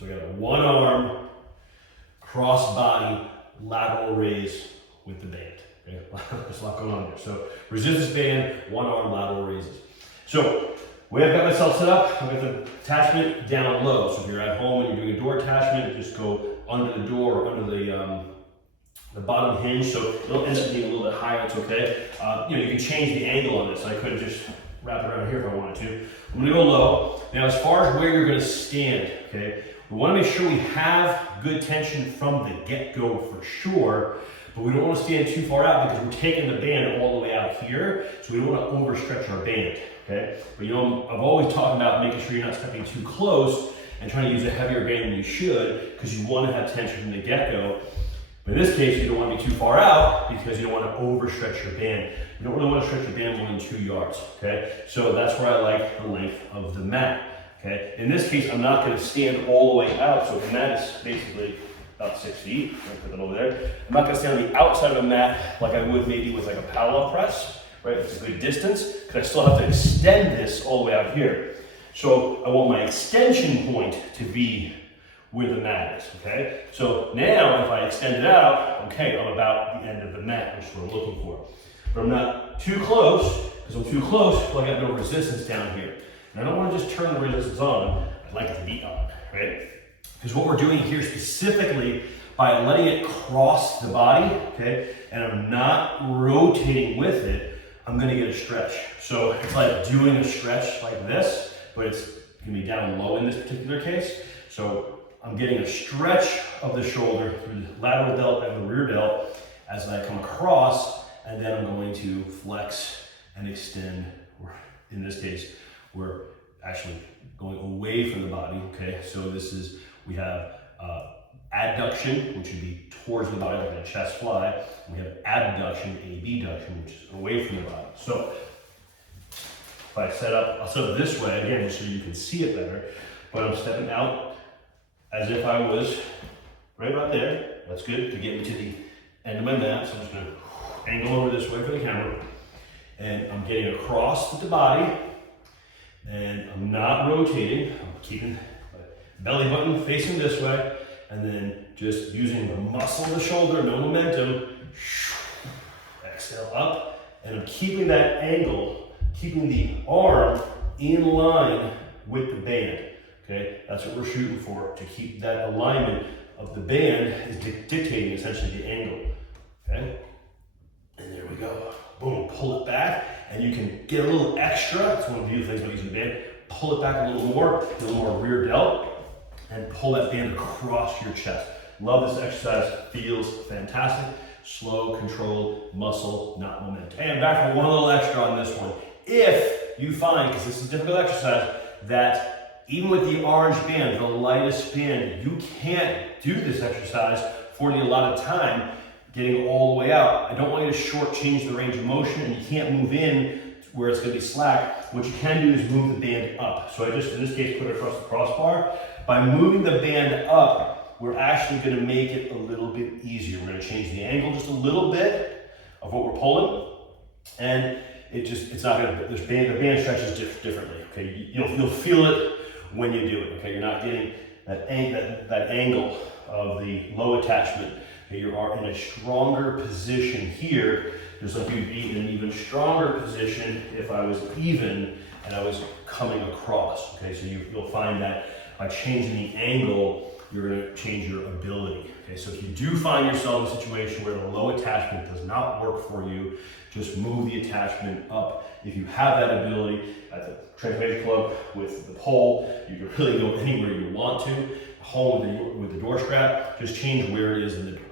So we got a one arm, cross body, lateral raise with the band. Okay, there's a lot going on here. So resistance band, one arm, lateral raises. So the way I've got myself set up, I've got the attachment down low. So if you're at home and you're doing a door attachment, just go under the door or under the bottom hinge, so it'll end up being a little bit higher. It's okay. You can change the angle on this. I could just wrap it around here if I wanted to. I'm going to go low. Now, as far as where you're going to stand, okay, we want to make sure we have good tension from the get-go for sure, but we don't want to stand too far out because we're taking the band all the way out here, so we don't want to overstretch our band. Okay, but I've always talked about making sure you're not stepping too close and trying to use a heavier band than you should, because you want to have tension from the get-go. But in this case, you don't want to be too far out because you don't want to overstretch your band. You don't really want to stretch your band more than 2 yards, okay? So that's where I like the length of the mat, okay? In this case, I'm not going to stand all the way out, so the mat is basically about 6 feet. I'm going to put that over there. I'm not going to stand on the outside of the mat like I would maybe with like a parallel press, right? It's a good distance, because I still have to extend this all the way out here. So I want my extension point to be where the mat is, okay? So now if I extend it out, okay, I'm about the end of the mat, which is what I'm looking for. But I'm not too close, because I'm too close, well, I got no resistance down here. And I don't want to just turn the resistance on, I'd like it to be on, right? Because what we're doing here specifically, by letting it cross the body, okay, and I'm not rotating with it, I'm gonna get a stretch. So it's like doing a stretch like this, but it's gonna be down low in this particular case. So I'm getting a stretch of the shoulder through the lateral delt and the rear delt as I come across, and then I'm going to flex and extend. In this case, we're actually going away from the body, okay? So we have adduction, which would be towards the body like a chest fly. And we have abduction, abduction, which is away from the body. So if I'll set up this way, again, just so you can see it better, but I'm stepping out as if I was right about there. That's good to get me to the end of my mat. So I'm just gonna angle over this way for the camera. And I'm getting across with the body, and I'm not rotating. I'm keeping my belly button facing this way, and then just using the muscle of the shoulder, no momentum. Exhale up, and I'm keeping that angle, keeping the arm in line with the band. Okay, that's what we're shooting for, to keep that alignment of the band is dictating essentially the angle. Okay, and there we go. Boom, pull it back, and you can get a little extra. That's one of the beautiful things about using the band. Pull it back a little more rear delt, and pull that band across your chest. Love this exercise, feels fantastic. Slow, controlled muscle, not momentum. And back for one little extra on this one. If you find, because this is a difficult exercise, that even with the orange band, the lightest band, you can't do this exercise for the allotted time, getting all the way out. I don't want you to shortchange the range of motion, and you can't move in where it's going to be slack. What you can do is move the band up. So I just, in this case, put it across the crossbar. By moving the band up, we're actually going to make it a little bit easier. We're going to change the angle just a little bit of what we're pulling, and it's not going to, the band stretches differently. Okay, you'll feel it when you do it. Okay, you're not getting that angle of the low attachment. Okay, you are in a stronger position here, just like you'd be in an even stronger position if I was even and I was coming across. Okay, so you'll find that by changing the angle, you're going to change your ability. Okay, so if you do find yourself in a situation where the low attachment does not work for you, just move the attachment up. If you have that ability at the Transformation Club with the pole, you can really go anywhere you want to. Home with the door strap, just change where it is in the door.